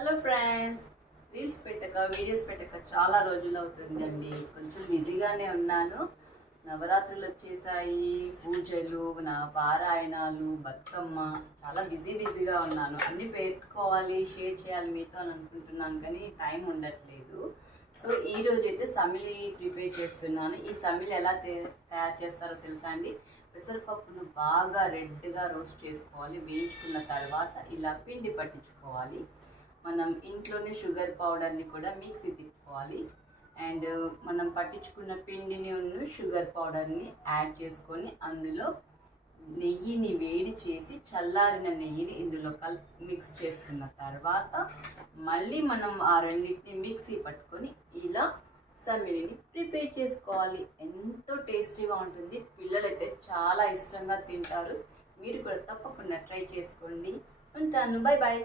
Hello friends, reels పెట్టక videos పెట్టక చాలా రోజులు అవుతుందండి. కొంచెం బిజీగానే ఉన్నాను. నవరాత్రులు వచ్చేసాయి, పూజలు, నా పారాయణాలు, బతుకమ్మ, చాలా బిజీగా ఉన్నాను. అన్నీ పెట్టుకోవాలి, షేర్ చేయాలి మీతో అని అనుకుంటున్నాను, కానీ టైం ఉండట్లేదు. సో ఈరోజు అయితే సమిలి ప్రిపేర్ చేస్తున్నాను. ఈ సమిలి ఎలా తయారు చేస్తారో తెలుసా అండి? పెసరపప్పును బాగా రెడ్గా రోస్ట్ చేసుకోవాలి. వేయించుకున్న తర్వాత ఇలా పిండి పట్టించుకోవాలి. మనం ఇంట్లోనే షుగర్ పౌడర్ని కూడా మిక్సీ తిప్పుకోవాలి. అండ్ మనం పట్టించుకున్న పిండిని షుగర్ పౌడర్ని యాడ్ చేసుకొని అందులో నెయ్యిని వేడి చేసి చల్లారిన నెయ్యిని ఇందులో మిక్స్ చేసుకున్న తర్వాత మళ్ళీ మనం ఆ రెండింటిని మిక్సీ పట్టుకొని ఇలా సమిలిని ప్రిపేర్ చేసుకోవాలి. ఎంతో టేస్టీగా ఉంటుంది. పిల్లలైతే చాలా ఇష్టంగా తింటారు. మీరు కూడా తప్పకుండా ట్రై చేసుకోండి. ఉంటాను. Bye bye.